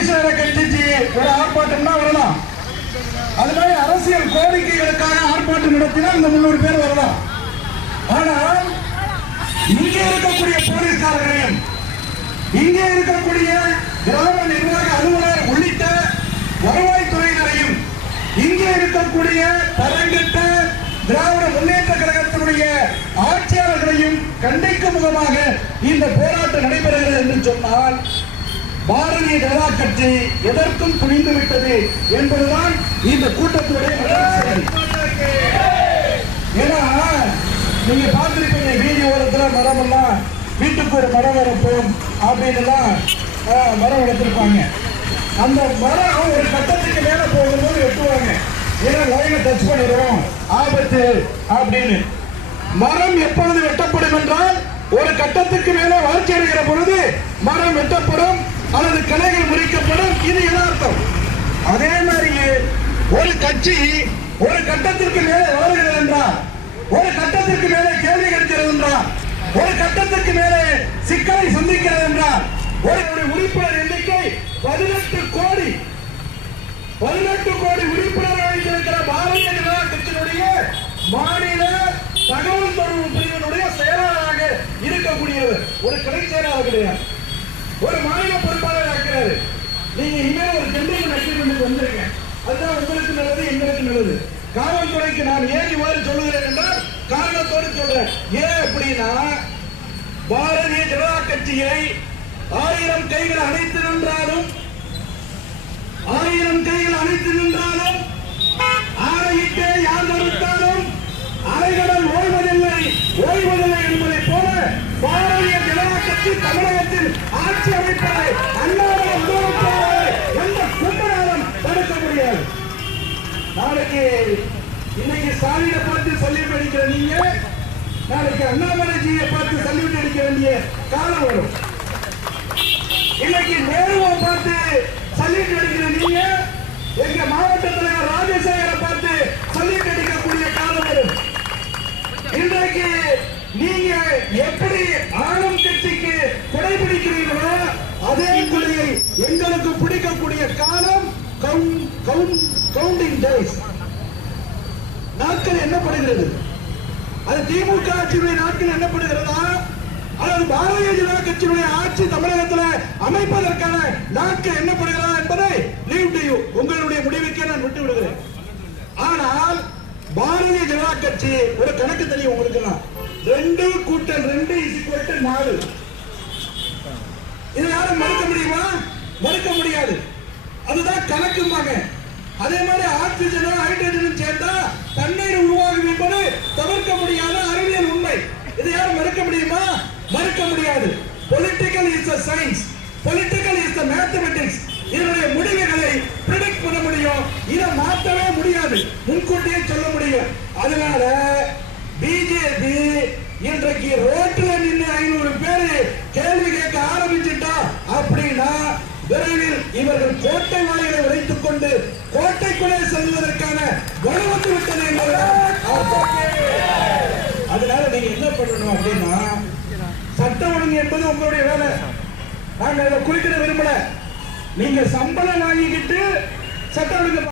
கமிஷனரை கண்டிச்சு ஒரு ஆர்ப்பாட்டம்னா வரலாம். அது மாதிரி அரசியல் கோரிக்கைகளுக்கான ஆர்ப்பாட்டம் நடத்தினா இந்த முன்னூறு பேர் வரலாம். ஆனா இங்கே இருக்கக்கூடிய போலீஸ்காரர்கள் இங்கே இருக்கக்கூடிய கிராம நிர்வாக அலுவலர் உள்ளிட்ட வருவாய்த்துறையினரையும் இங்கே இருக்கக்கூடிய பரங்கிட்ட திராவிட முன்னேற்ற கழகத்தினுடைய ஆட்சியாளர்களையும் கண்டிக்கும் முகமாக இந்த போராட்டம் நடைபெறுகிறது என்று சொன்னால் பாரதிய ஜனதா கட்சி எதற்கும் துணிந்து விட்டது என்பதுதான் இந்த கூட்டத்துடைய முதல் ஏன்னா நீங்க பார்த்திருப்பீங்க வீதி ஓரத்துல மரம் எல்லாம் வீட்டுக்கு ஒரு மரம் வரப்போம் அப்படின்னு எல்லாம் மரம் வளர்த்திருப்பாங்க. அந்த மரம் ஒரு கட்டத்துக்கு மேல போகும்போது வெட்டுவாங்க ஏன்னா லைனை டச் பண்ணிடுவோம் ஆபத்து அப்படின்னு. மரம் எப்பொழுது வெட்டப்படும் என்றால் ஒரு கட்டத்துக்கு மேல வளர்ச்சி அடைகிற பொழுது மரம் வெட்டப்படும். அல்லது கிளைகள் முறிக்கப்படும். இது யதார்த்தம். அதே மாதிரியே ஒரு கட்சி ஒரு கட்டத்திற்கு மேலே வளர்கிறது என்றால் ஒரு கட்டத்திற்கு மேலே கேள்வி கேட்கிறது என்றால் ஒரு கட்டத்திற்கு மேலே சிக்கலை சந்திக்கிறது என்றால் ஒரு உறுப்பினர் எண்ணிக்கை பதினெட்டு கோடி பதினெட்டு கோடி உறுப்பினர் வைத்திருக்கிற பாரதிய ஜனதா கட்சியினுடைய மாநில தகவல் தொடர்பு பிரிவினுடைய செயலாளராக இருக்கக்கூடியவர். ஒரு கிளை செயலாளர் கிடையாது. ஒரு மாநில பொறுப்பாளர் ஆக்கிறாரு. நீங்க இனிமேல் ஒரு ஜென்ரல் அக்ரிமெண்ட் வந்திருக்க அதுதான் உங்களுக்கு நல்லது எங்களுக்கு நல்லது. காவல்துறைக்கு நான் ஏன் இவ்வாறு சொல்லுகிறேன் என்றால் காரணத்தோடு சொல்றேன். ஏன் அப்படின்னா பாரதிய ஜனதா கட்சியை ஆயிரம் கைகள் அணைத்து நின்றாலும் ஆயிரம் கைகள் அணைத்து நின்றாலும் ஆணையிட்டே ஆட்சி தமிழகத்தில் ஆட்சி அமைப்பதை அண்ணாவை எந்த தடுக்க முடியாது. நாளைக்கு இன்னைக்கு ஸ்டாலினை பார்த்து சல்யூட் அடிக்கிற நீங்க நாளைக்கு அண்ணாமலைஜியை பார்த்து சல்யூட் அடிக்க வேண்டிய காலம் வரும். இன்னைக்கு நேருவை பார்த்து சல்யூட் அடிக்கிற நீங்க எங்க மாவட்ட தலைவர் ராஜசேகரை பார்த்து சல்யூட் அடிக்கக்கூடிய காலம் வரும் இன்றைக்கு நீங்க எப்படி ஆளும் கட்சிக்கு குடைபிடிக்கிறீர்களோ அதே குடையை உங்களுக்கு பிடிக்கக்கூடிய காலம் கவுண்டிங் டேஸ். நாட்கள் எண்ணப்படுகிறது. அது திமுக ஆட்சியுடைய நாட்கள் எண்ணப்படுகிறதா? அல்லது பாரதிய ஜனதா கட்சியுடைய ஆட்சி தமிழகத்தில் அமைப்பதற்கான நாட்கள் எண்ணப்படுகிறதா என்பதை லீவ் டு உங்களுடைய முடிவுக்கே நான் விட்டு விடுகிறேன். ஆனால் பாரதிய ஜனதா கட்சி ஒரு கணக்கு தெரியும் உங்களுக்கு எல்லாம். ரெண்டு கூட்டல் ரெண்டு இஸ் நாலு. இதை யாரும் மறுக்க முடியுமா? மறுக்க முடியாது. அதுதான் கணக்கும்பாங்க அதே மாதிரி ஆக்சிஜனும் ஹைட்ரஜனும் சேர்ந்தா தண்ணீர் உருவாகும் என்பது தவிர்க்க முடியாத அறிவியல் உண்மை. இதை யாரும் மறுக்க முடியுமா? மறுக்க முடியாது. Political is the science political is the mathematics இதனுடைய முடிவுகளை ப்ரிடிக்ட் பண்ண முடியும். இதை மாற்றவே முடியாது. முன்கூட்டியே சொல்ல முடியும். அதனால பிஜேபி இன்றைக்கு ரோட்டில் கோட்டைக்குள்ளே செல்வதற்கான வலு வந்து விட்டது அதனால நீங்க என்ன பண்ணணும் அப்படின்னா சட்ட ஒழுங்கு என்பது உங்களுடைய வேலை. நாங்க இதை குறிப்பிட விரும்பல. நீங்க சம்பளம் வாங்கிக்கிட்டு சட்ட ஒழுங்கு